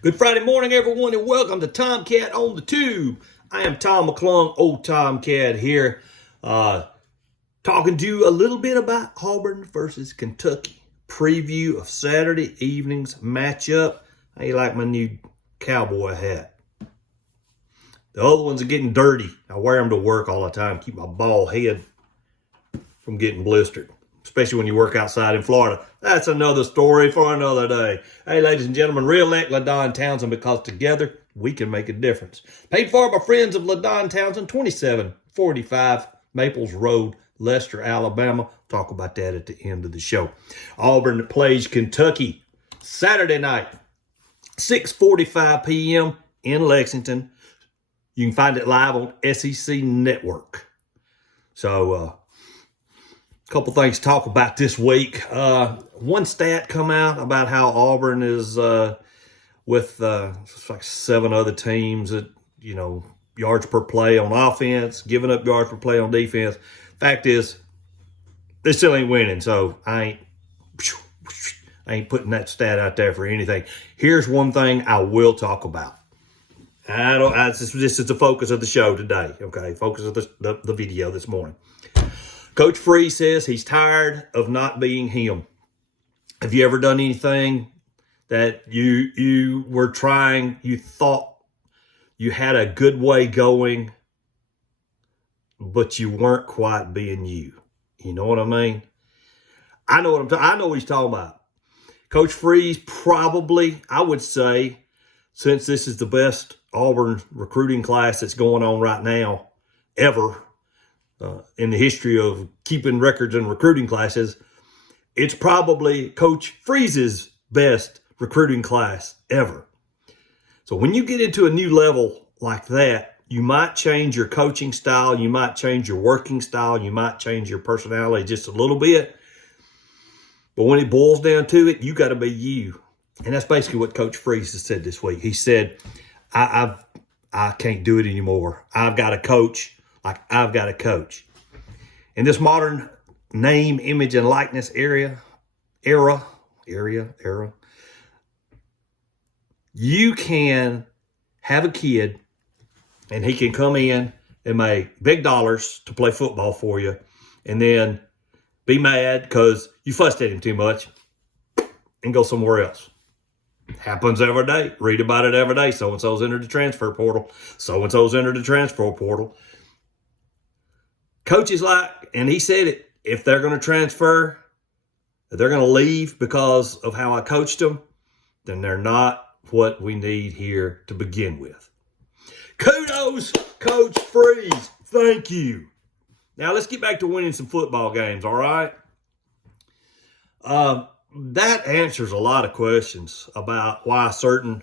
Good Friday morning, everyone, and welcome to Tomcat on the Tube. I am Tom McClung, old Tomcat here, talking to you a little bit about Auburn versus Kentucky. Preview of Saturday evening's matchup. How you like my new cowboy hat? The other ones are getting dirty. I wear them to work all the time, keep my bald head from getting blistered, especially when you work outside in Florida. That's another story for another day. Hey, ladies and gentlemen, re-elect LaDon Townsend because together we can make a difference. Paid for by friends of LaDon Townsend, 2745 Maples Road, Lester, Alabama. Talk about that at the end of the show. Auburn plays Kentucky Saturday night, 6:45 p.m. in Lexington. You can find it live on SEC Network. So, couple things to talk about this week. One stat come out about how Auburn is with like 7 other teams at, yards per play on offense, giving up yards per play on defense. Fact is, they still ain't winning, so I ain't putting that stat out there for anything. Here's one thing I will talk about. This is the focus of the show today, okay? Focus of the video this morning. Coach Free says he's tired of not being him. Have you ever done anything that you were trying, you thought you had a good way going, but you weren't quite being you? You know what I mean? I know what he's talking about. Coach Free's probably, I would say, since this is the best Auburn recruiting class that's going on right now, ever, in the history of keeping records and recruiting classes, it's probably Coach Freeze's best recruiting class ever. So when you get into a new level like that, you might change your coaching style, you might change your working style, you might change your personality just a little bit. But when it boils down to it, you got to be you. And that's basically what Coach Freeze has said this week. He said, I can't do it anymore. I've got to coach like I've got a coach. In this modern name, image, and likeness era, you can have a kid and he can come in and make big dollars to play football for you and then be mad because you fussed at him too much and go somewhere else. Happens every day. Read about it every day. So-and-so's entered the transfer portal. So-and-so's entered the transfer portal. Coaches like, and he said it, if they're going to transfer, if they're going to leave because of how I coached them, then they're not what we need here to begin with. Kudos, Coach Freeze. Thank you. Now, let's get back to winning some football games, all right? That answers a lot of questions about why certain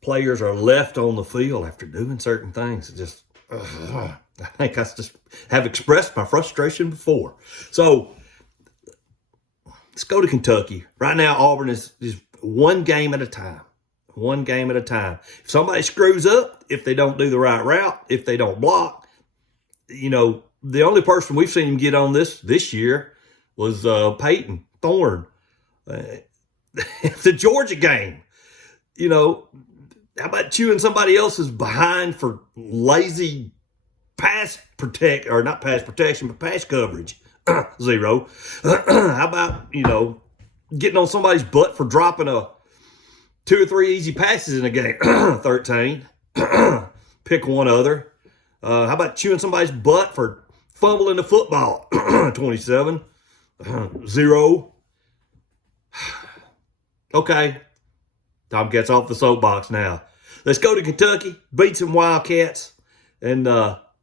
players are left on the field after doing certain things. It just, I think I just have expressed my frustration before. So let's go to Kentucky. Right now, Auburn is one game at a time. One game at a time. If somebody screws up, if they don't do the right route, if they don't block, the only person we've seen him get on this year was Peyton Thorne. The Georgia game. How about chewing somebody else's behind for lazy pass coverage? 0. How about, getting on somebody's butt for dropping 2 or 3 easy passes in a game? 13. Pick one other. How about chewing somebody's butt for fumbling the football? 27. 0. Okay. Tom gets off the soapbox now. Let's go to Kentucky, beat some Wildcats, and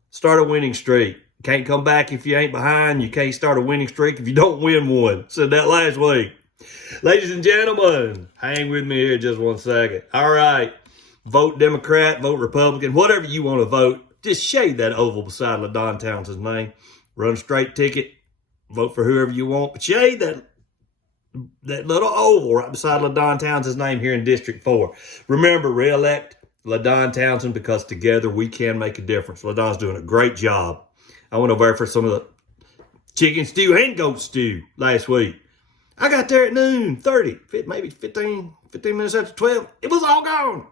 start a winning streak. Can't come back if you ain't behind. You can't start a winning streak if you don't win one. Said that last week. Ladies and gentlemen, hang with me here just 1 second. All right. Vote Democrat, vote Republican, whatever you want to vote. Just shade that oval beside LaDon Townsend's name. Run a straight ticket. Vote for whoever you want. But shade that little oval right beside LaDon Townsend's name here in District 4. Remember, re-elect LaDon Townsend because together we can make a difference. LaDon's doing a great job. I went over there for some of the chicken stew and goat stew last week. I got there at noon, 30, maybe 15 minutes after 12. It was all gone.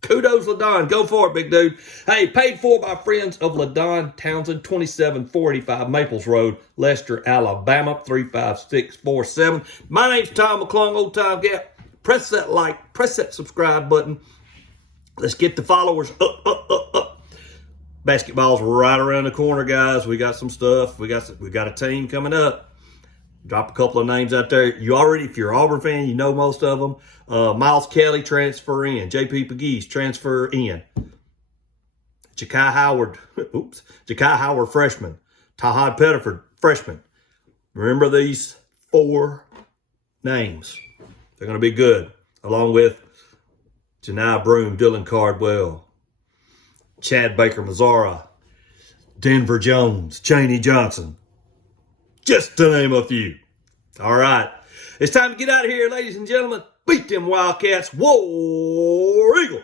Kudos, LaDon. Go for it, big dude. Hey, paid for by friends of LaDon Townsend, 27485 Maples Road, Lester, Alabama, 35647. My name's Tom McClung, Old Time Gap. Press that like, press that subscribe button. Let's get the followers up. Basketball's right around the corner, guys. We got some stuff. We got a team coming up. Drop a couple of names out there. If you're an Auburn fan, you know most of them. Miles Kelly, transfer in. J.P. Pegues, transfer in. Ja'Kai Howard, freshman. Tahad Pettiford, freshman. Remember these 4 names. They're going to be good. Along with Janai Broome, Dylan Cardwell, Chad Baker-Mazzara, Denver Jones, Chaney Johnson. Just to name a few. All right. It's time to get out of here, ladies and gentlemen. Beat them Wildcats. War Eagle.